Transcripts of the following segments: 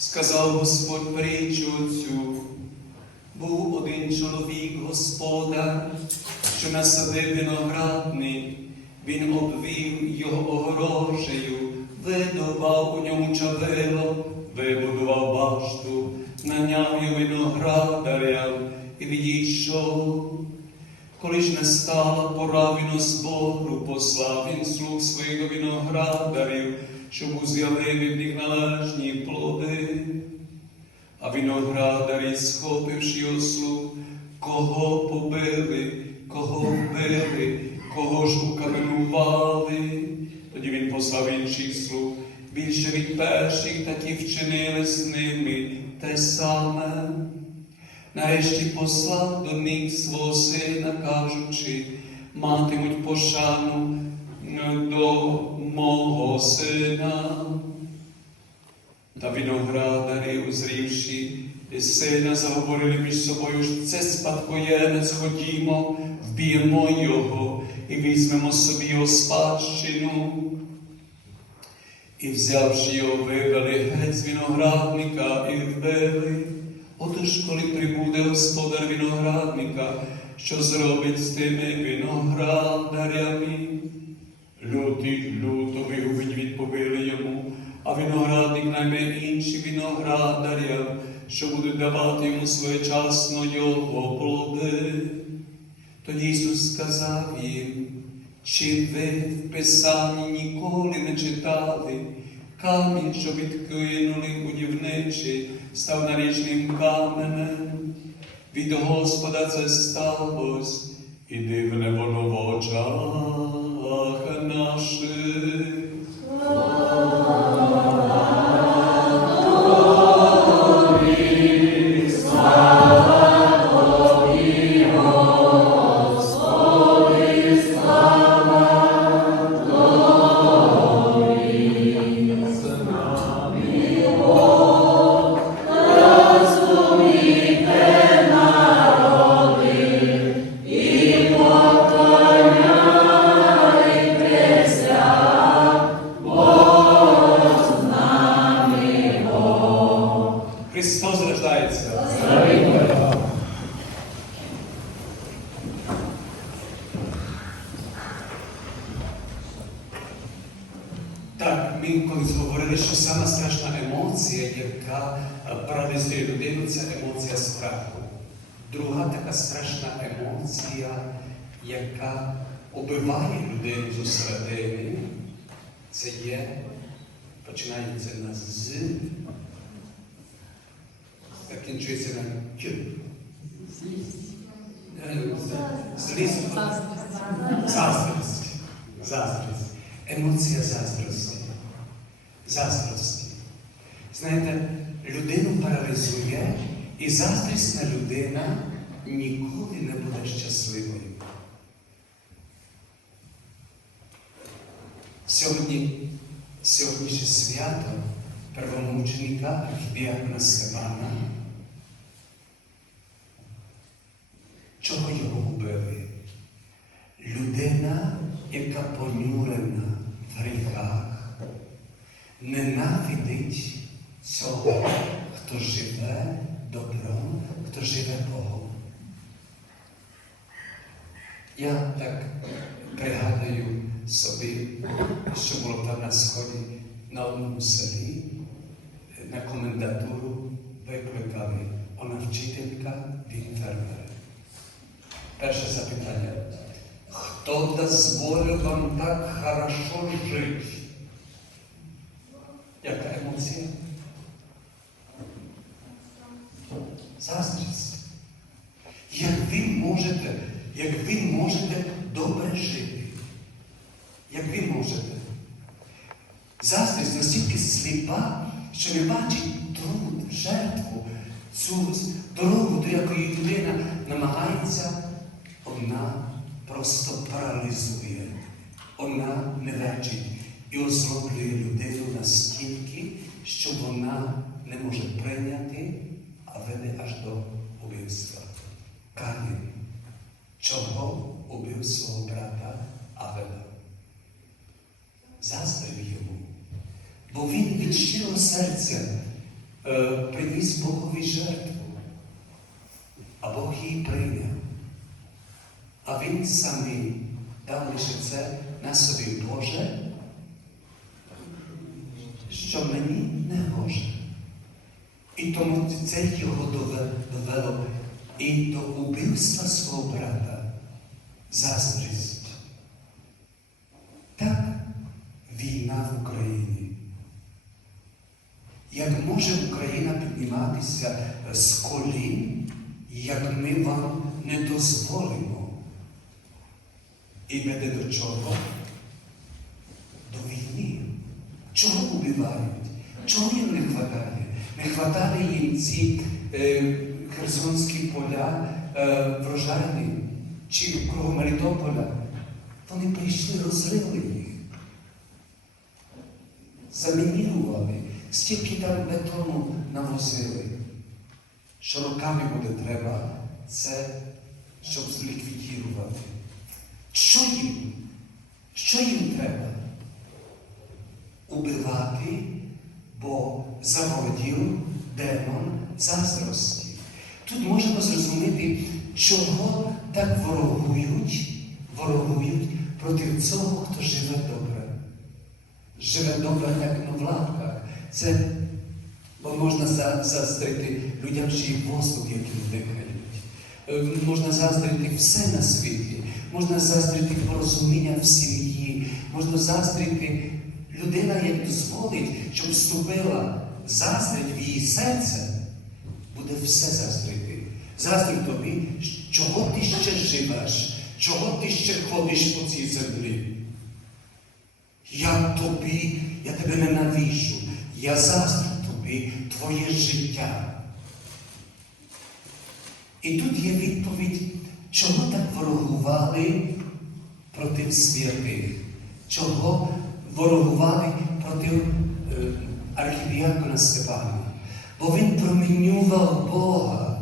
Сказав Господь притчу цю. Був один чоловік, господар, що насадив виноградник, він обвів його огорожею, видобав у ньому чавило, вибудував башту, наняв його виноградаря і відійшов. Коли ж настала пора винозбору, послав він слуг своїх виноградарів, щоб узяли від них належні плоди. А виноградарі, схопивши його слуг, кого побили, кого вбили, кого ж укаменували. Тоді він послав інших слуг, більше від перших, так і вчинили з ними те саме. Нарешті послав до них свого сина, кажучи, матимуть пошану до мого сина. Та виноградарі, узрівши сина, заговорили між собою, що це спадкоємець, ходімо, вб'ємо його і візьмемо собі його спадщину. І взявши його, вивели геть з виноградника і вбили. Отож, коли прибуде господар виноградника, що зробить з тими виноградарями? Лютий люто вигубить відповіли йому, а виноградник найме інші виноградаря, що будуть давати йому своєчасно його плоди. Тоді Ісус сказав їм, чи ви в Писанні ніколи не читали, камінь, що відкинули будівничі, став нарічним каменем. Від Господа це сталось, і дивне воно в очах наших. Говорили, що сама страшна емоція, яка е, паралізує людину, це емоція страху. Друга така страшна емоція, яка убиває людину зсередини, це є, починається на з, закінчується на Q. Е, Злість. Заздрість. Заздрість. Емоція заздрості. Заздрості. Знаєте, людину паралізує, і заздрісна людина ніколи не буде щасливою. Сьогодні, сьогоднішнє свято первомученика Архідіакона Степана. Чого його вбили? Людина, яка понурена в гріхах, ненавидить цього, хто живе добром, хто живе Богом. Я так пригадую собі, що було там на сході на одному селі, на комендатуру викликали вона вчителька, він фермер. Перше запитання. Хто дозволив вам так хорошо жити? Яка емоція? Заздрість. Як ви можете, як ви можете добре жити? Як ви можете? Заздрість настільки сліпа, що не бачить труд, жертву, цю дорогу, до якої людина намагається, вона просто паралізує, вона не лечить і озлоблює людину настільки, що вона не може прийняти, а веде аж до убивства. Каїн, чого убив свого брата Авеля? Заздрив йому. Бо він від щирого серця е, приніс Богові жертву, а Бог її прийняв. А він самі дав лише це на собі Боже, що мені не може. І тому це його довело і до убивства свого брата заздрість. Так війна в Україні. Як може Україна підніматися з колін, як ми вам не дозволимо? І веде до чого? До війни. Чого убивають? Чого їм не вистачає? Не вистачає їм ці е, херсонські поля е, врожайні чи кругом Мелітополя. Вони прийшли, розрили їх. Замінірували, стільки там бетону навозили. Що роками буде треба це, щоб зліквідірувати. Що їм? Що їм треба? Убивати, бо заволодів демон заздрості. Тут можемо зрозуміти, чого так ворогують, ворогують проти цього, хто живе добре. Живе добре, як на владках. Це бо можна заздрити людям, є воздух, яким дихають. Е, Можна заздрити все на світі, можна заздрити порозуміння в сім'ї, можна заздрити людина, як дозволить, щоб вступила заздрить в її серце, буде все заздрити. Заздрить тобі, чого ти ще живеш, чого ти ще ходиш по цій землі. Я тобі, я тебе ненавижу, я заздрю тобі твоє життя. І тут є відповідь, чого так ворогували проти святих, чого ворогували проти е, архідіакона Степана. Бо він промінював Бога,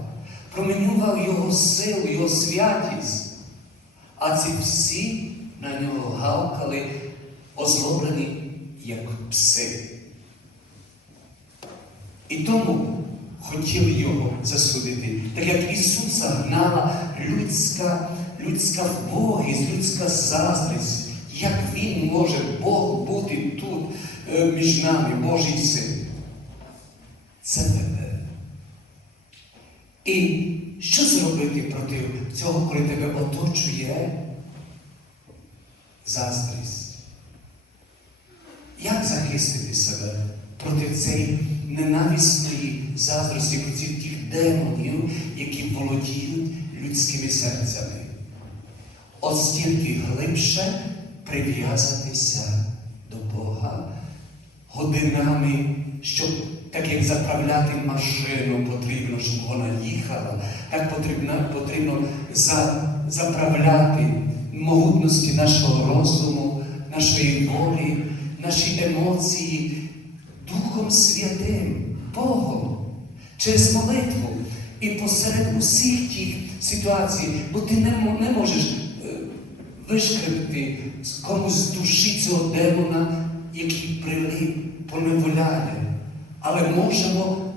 промінював Його силу, Його святість. А ці всі на нього гавкали, озлоблені, як пси. І тому хотіли його засудити, так як Ісуса гнала людська, людська вбогість, людська заздрість. Як Він може Бог бути тут е, між нами, Божий син? Це тебе. І що зробити проти цього, коли тебе оточує заздрість? Як захистити себе проти цієї ненависної заздрості, проти тих демонів, які володіють людськими серцями? От глибше прив'язатися до Бога годинами, щоб так як заправляти машину потрібно, щоб вона їхала, так потрібно, потрібно за, заправляти могутності нашого розуму, нашої волі, наші емоції Духом Святим, Богом, через молитву. І посеред усіх тих ситуацій, бо ти не, не можеш вишкребти комусь з душі цього демона, який прилип, поневоляє. Але можемо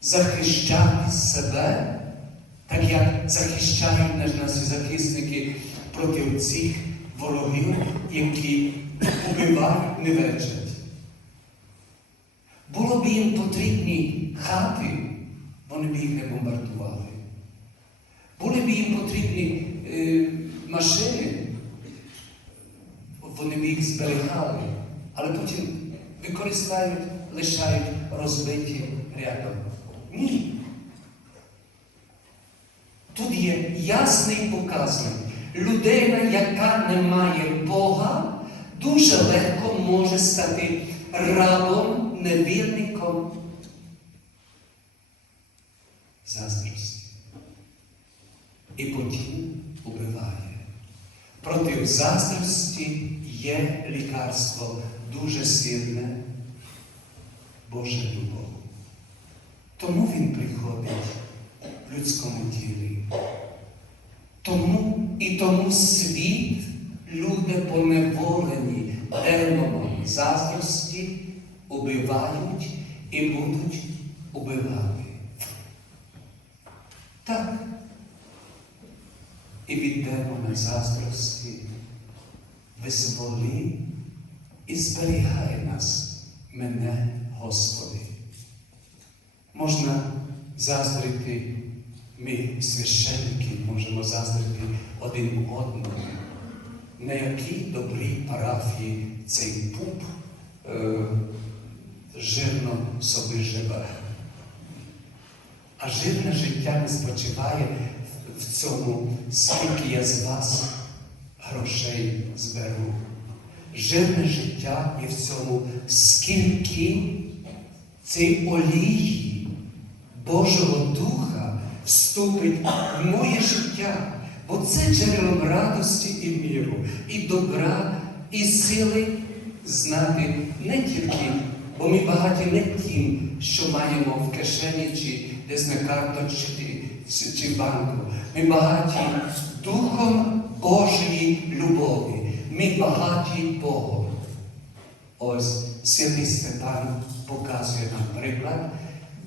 захищати себе, так як захищають наш- наші захисники проти цих ворогів, які убивають, невечать. Було б їм потрібні хати, вони б їх не бомбардували. Були б їм потрібні е, машини, вони їх зберігали, але потім використають, лишають розбиті рядом. Ні. Тут є ясний показник. Людина, яка не має Бога, дуже легко може стати рабом, невірником заздрості. І потім. Проти заздрості є лікарство дуже сильне, Божа любов. Тому він приходить в людському тілі. Тому і тому світ, люди поневолені демоном заздрості, убивають і будуть убивати. Так. І від заздрості визволи і зберігає нас, мене, Господи. Можна заздрити, ми, священники, можемо заздрити один одному. На якій добрій парафії цей пуп е, жирно собі живе. А жирне життя не спочиває в- цьому, скільки я з вас грошей зберу. Жирне життя є в цьому, скільки цієї олії Божого Духа вступить в моє життя. Бо це джерелом радості і міру, і добра, і сили знати не тільки, бо ми багаті не тим, що маємо в кишені чи десь на карточці банку. Ми багаті Духом Божої любові. Ми багаті Богом. Ось святий Степан показує нам приклад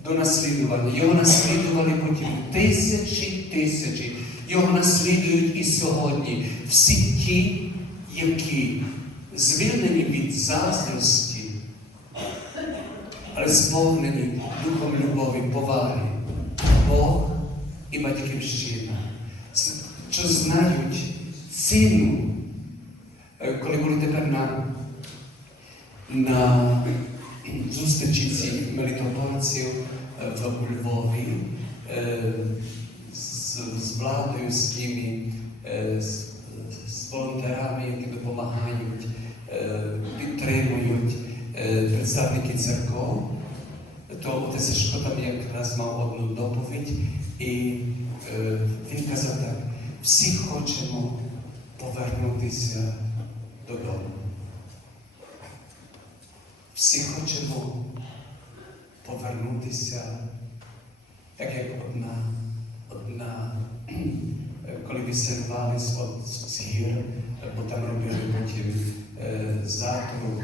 до наслідування. Його наслідували потім тисячі тисячі. Його наслідують і сьогодні всі ті, які звільнені від заздрості, але сповнені духом любові, поваги, Бог і батьківщина, що знають ціну, Е, коли були тепер на на зустрічі цих мелітопольців е, в Львові е, з, з владою, з ними, е, з, з волонтерами, які допомагають, підтримують представники церков, то отець Сашко там якраз мав одну доповідь, і е, він казав так, всі хочемо повернутися додому. Всі хочемо повернутися, так як одна, одна, е, коли висервали з, з гір, бо там робили потім е, затру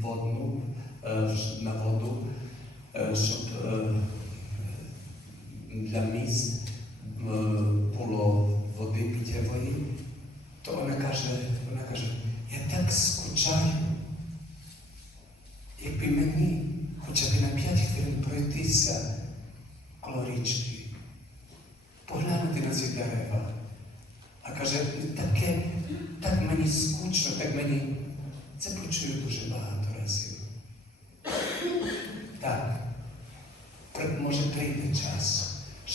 водну, е, на воду, щоб е, для міст е, було води питєвої, то вона каже, вона каже, я так скучаю. Якби мені хоча б на п'ять хвилин пройтися коло річки, поглянути на ці дерева. А каже, таке, так мені скучно, так мені. Це почую дуже багато разів. Так, при- може прийде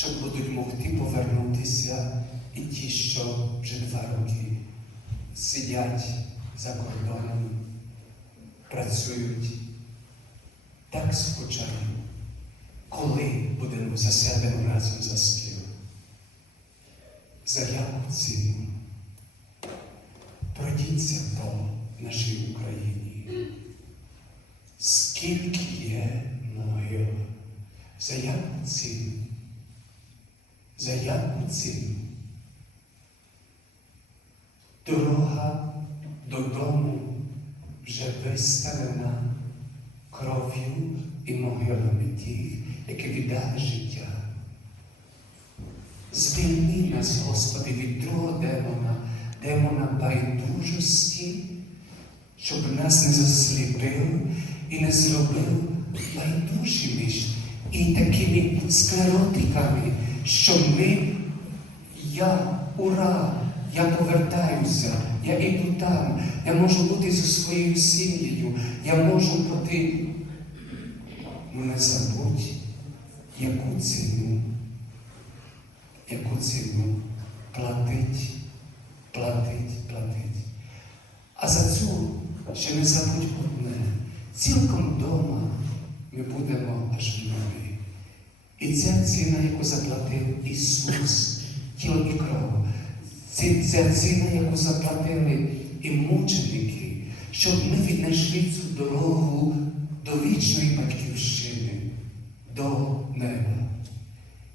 час, що будуть могти повернутися і ті, що вже два роки сидять за кордоном, працюють. Так скучаю, коли будемо за себе разом за стіл. За яку ціну? Пройдіться по нашій Україні. Скільки є могил? За яку? За яку ціну? Дорога додому вже виставлена кров'ю і могилами тих, які віддали життя. Звільни нас, Господи, від другого демона, демона байдужості, щоб нас не засліпив і не зробив байдужими і такими склеротиками, що ми, я, ура, я повертаюся, я іду там, я можу бути зі своєю сім'єю, я можу бути. Ну не забудь, яку ціну, яку ціну платить, платить, платить. А за цю ще не забудь одне. Цілком вдома ми будемо аж небі. І ця ціна, яку заплатив Ісус, тіло і кров, ця ціна, яку заплатили і мученики, щоб ми віднайшли цю дорогу до вічної батьківщини, до неба.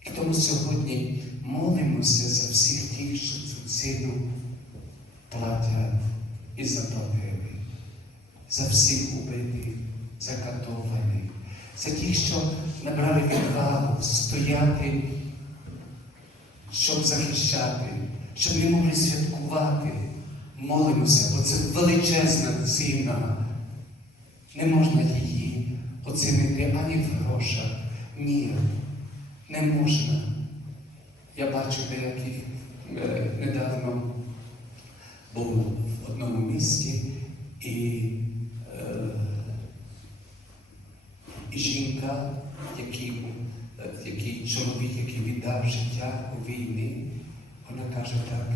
І тому сьогодні молимося за всіх тих, що цю ціну платять і заплатили, за всіх убитих, закатованих, за тих, що набрали відвагу стояти, щоб захищати, щоб не могли святкувати. Молимося, бо це величезна ціна. Не можна її оцінити ані в грошах. Ні, не можна. Я бачу деяких е, недавно був в одному місті і, е, і жінка, який, е, який чоловік, який віддав життя у війні, вона каже так,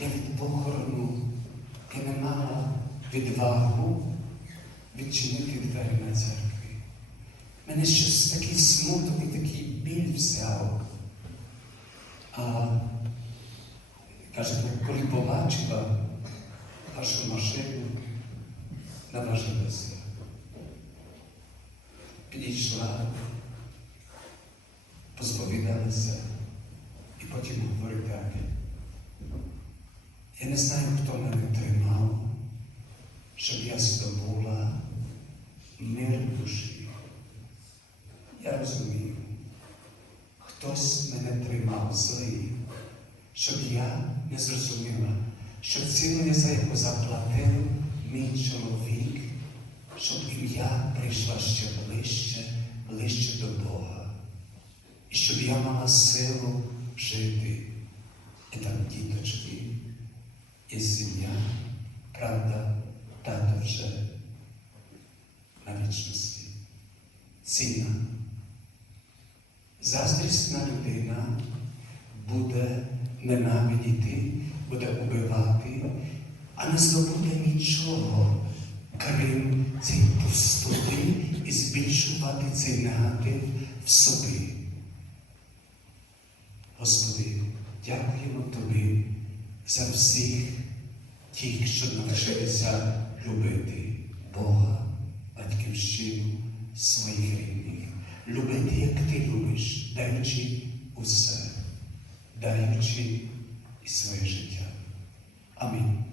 я від похорону я не мала відвагу відчинити двері на церкві. Мене щось такий смуток і такий біль взяв. А каже, коли побачила вашу машину, наважилася. Підійшла, посповідалася і потім говорить так. Я не знаю, хто мене тримав, щоб я здобула мир душі. Я розумію, хтось мене тримав злий, щоб я не зрозуміла, що ціну за яку заплатив мій чоловік, щоб і я прийшла ще ближче, ближче до Бога, і щоб я мала силу жити. І там діточки, і сім'я, правда, тато вже на вічності. Ціна. Заздрісна людина буде ненавидіти, буде убивати, а не здобуде нічого, крім цієї пустоти і збільшувати цей негатив в собі. Господи, дякуємо Тобі за всіх тих, що навчилися любити Бога, батьківщину, своїх рідних, любити, як ти любиш, даючи усе, даючи і своє життя. Амінь.